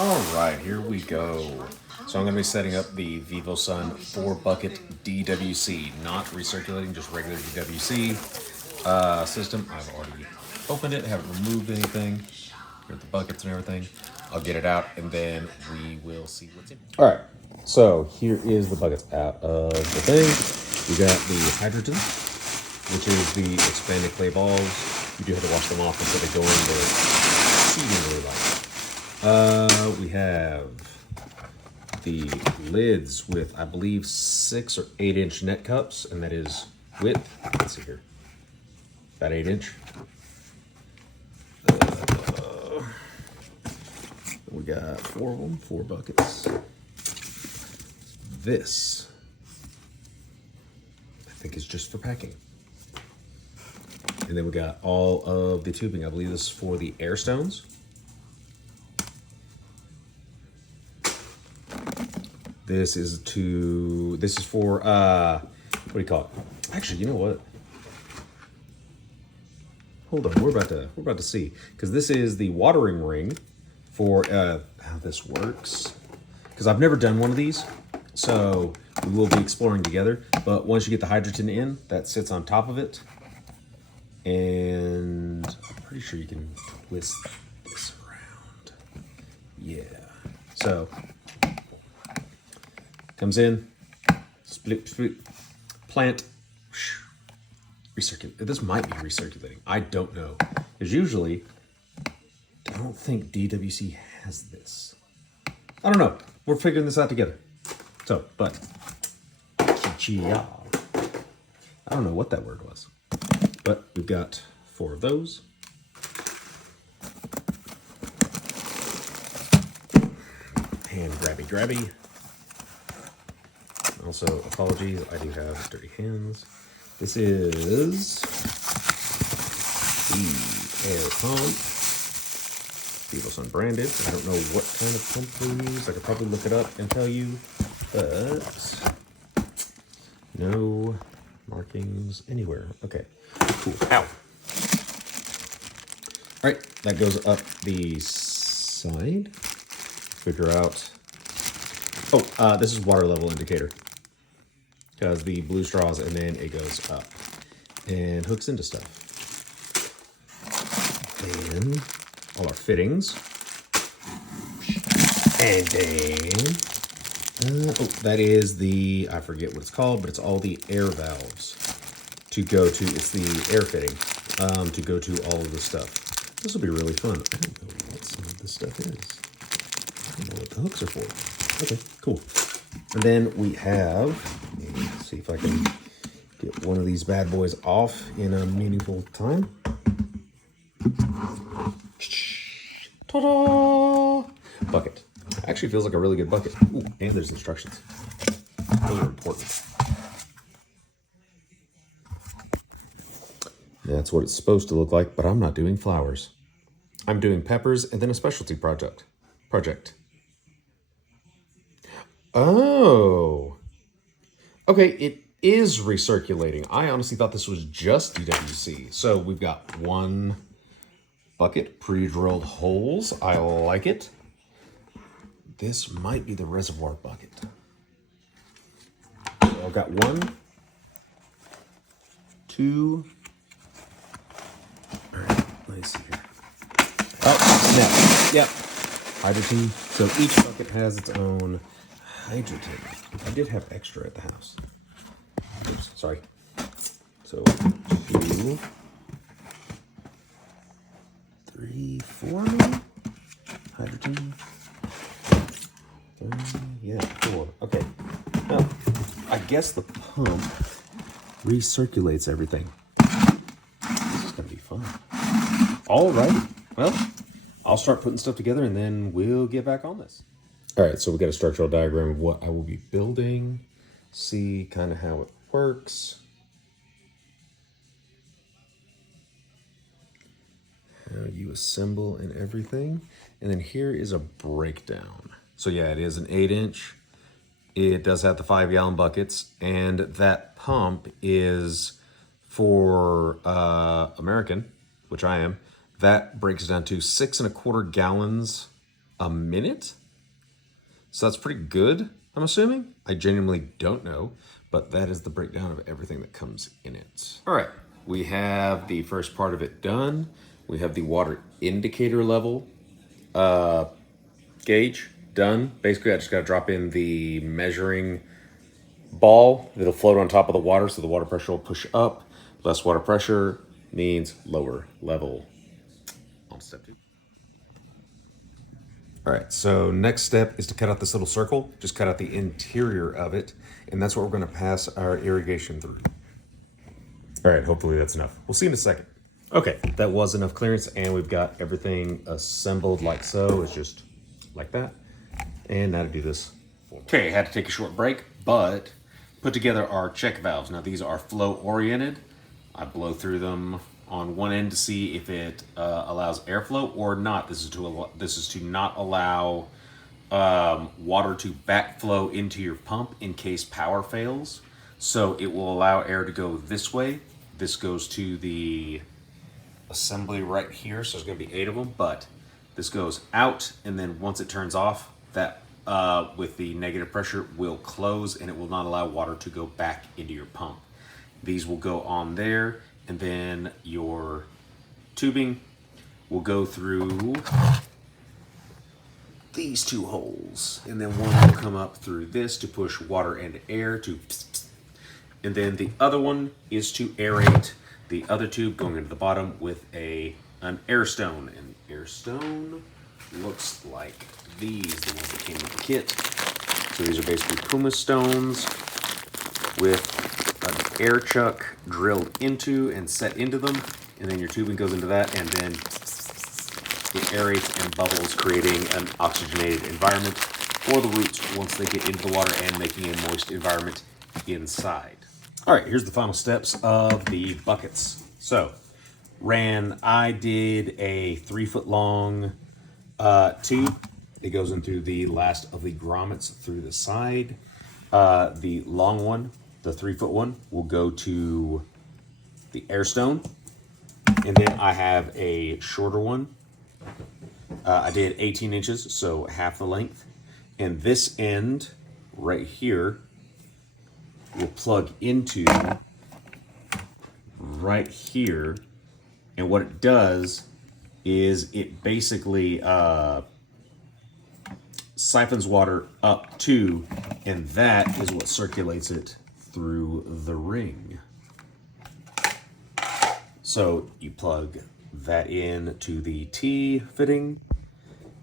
All right, here we go. So I'm going to be setting up the VivoSun 4-bucket DWC, not recirculating, just regular DWC system. I've already opened it, haven't removed anything. Here are the buckets and everything. I'll get it out, and then we will see what's in. All right, so here is the buckets out of the thing. We got the hydrogen, which is the expanded clay balls. You do have to wash them off instead of going. They're exceedingly light. We have the lids with, I believe, 6 or 8-inch net cups, and that is width. Let's see here, about 8-inch. We got 4 of them, 4 buckets. This, I think, is just for packing. And then we got all of the tubing. I believe this is for the air stones. This is for, what do you call it? Actually, you know what? Hold on, we're about to see. Because this is the watering ring for how this works. Because I've never done one of these, so we will be exploring together. But once you get the hydrogen in, that sits on top of it. And I'm pretty sure you can twist this around. Yeah. So comes in, split, plant, recirculate. This might be recirculating. I don't know. Because usually, I don't think DWC has this. I don't know. We're figuring this out together. So, but, I don't know what that word was. But we've got 4 of those. Hand grabby. Also, apologies, I do have dirty hands. This is the air pump. VivoSun branded. I don't know what kind of pump they use. I could probably look it up and tell you, but no markings anywhere. Okay, cool. Ow. All right, that goes up the side. Figure out. Oh, this is water level indicator. Because the blue straws, and then it goes up and hooks into stuff. And all our fittings. And then, that is the, I forget what it's called, but it's all the air valves to go to, it's the air fitting to go to all of the stuff. This will be really fun. I don't know what some of this stuff is. I don't know what the hooks are for. Okay, cool. And then we have, let's see if I can get one of these bad boys off in a meaningful time. Ta-da! Bucket. Actually feels like a really good bucket. Ooh, and there's instructions. Those are important. That's what it's supposed to look like, but I'm not doing flowers. I'm doing peppers and then a specialty project. Oh. Okay, it is recirculating. I honestly thought this was just DWC. So we've got 1 bucket, pre-drilled holes. I like it. This might be the reservoir bucket. So I've got 1, 2. All right, let me see here. Oh, snap. Yep. Hydrogen. So each bucket has its own hydrogen. I did have extra at the house. Oops, sorry. So 2, 3, 4 maybe? Hydrogen. 3, yeah, 4. Okay. Well, I guess the pump recirculates everything. This is gonna be fun. All right. Well, I'll start putting stuff together and then we'll get back on this. All right, so we got a structural diagram of what I will be building. See kind of how it works. How you assemble and everything. And then here is a breakdown. So yeah, it is an 8-inch. It does have the 5-gallon buckets, and that pump is for American, which I am. That breaks down to 6 1/4 gallons a minute. So that's pretty good, I'm assuming. I genuinely don't know, but that is the breakdown of everything that comes in it. All right, we have the first part of it done. We have the water indicator level gauge done. Basically, I just got to drop in the measuring ball. It'll float on top of the water, so the water pressure will push up. Less water pressure means lower level. On step 2. All right, so next step is to cut out this little circle. Just cut out the interior of it, and that's what we're gonna pass our irrigation through. All right, hopefully that's enough. We'll see in a second. Okay, that was enough clearance, and we've got everything assembled like so. It's just like that. And now to do this. Okay, I had to take a short break, but put together our check valves. Now these are flow oriented. I blow through them on one end to see if it allows airflow or not. This is to not allow water to backflow into your pump in case power fails. So it will allow air to go this way. This goes to the assembly right here, so there's going to be 8 of them, but this goes out, and then once it turns off, that with the negative pressure will close, and it will not allow water to go back into your pump. These will go on there, and then your tubing will go through these 2 holes, and then one will come up through this to push water and air to pss, pss. And then the other one is to aerate the other tube going into the bottom with an air stone. And air stone looks like these, the ones that came with the kit. So these are basically pumice stones with an air chuck drilled into and set into them, and then your tubing goes into that, and then it aerates and bubbles, creating an oxygenated environment for the roots once they get into the water and making a moist environment inside. All right, here's the final steps of the buckets. So, I did a 3-foot long tube. It goes in through the last of the grommets through the side. The long one, the 3-foot one, will go to the air stone. And then I have a shorter one. I did 18 inches, so half the length. And this end right here will plug into right here. And what it does is it basically siphons water up to, and that is what circulates it through the ring. So you plug that in to the T fitting,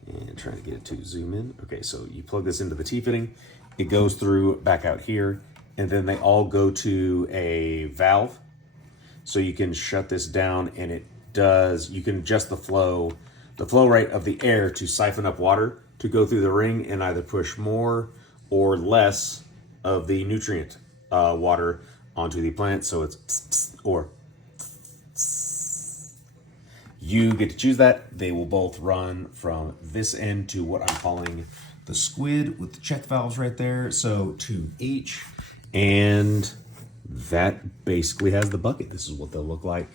and trying to get it to zoom in. Okay, so you plug this into the T fitting, it goes through back out here, and then they all go to a valve. So you can shut this down, and you can adjust the flow rate of the air to siphon up water to go through the ring and either push more or less of the nutrient water onto the plant. So it's pss, pss, or you get to choose that. They will both run from this end to what I'm calling the squid with the check valves right there. So 2 each. And that basically has the bucket. This is what they'll look like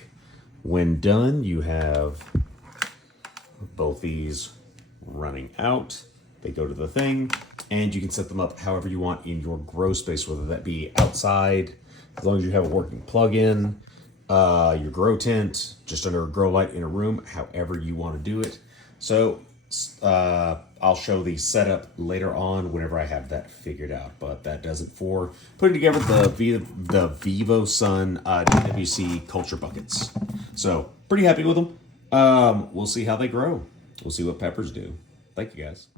when done. You have both these running out. They go to the thing, and you can set them up however you want in your grow space, whether that be outside, as long as you have a working plug-in, your grow tent, just under a grow light in a room, however you want to do it. So I'll show the setup later on whenever I have that figured out, but that does it for putting together the VivoSun DWC culture buckets. So pretty happy with them. We'll see how they grow. We'll see what peppers do. Thank you, guys.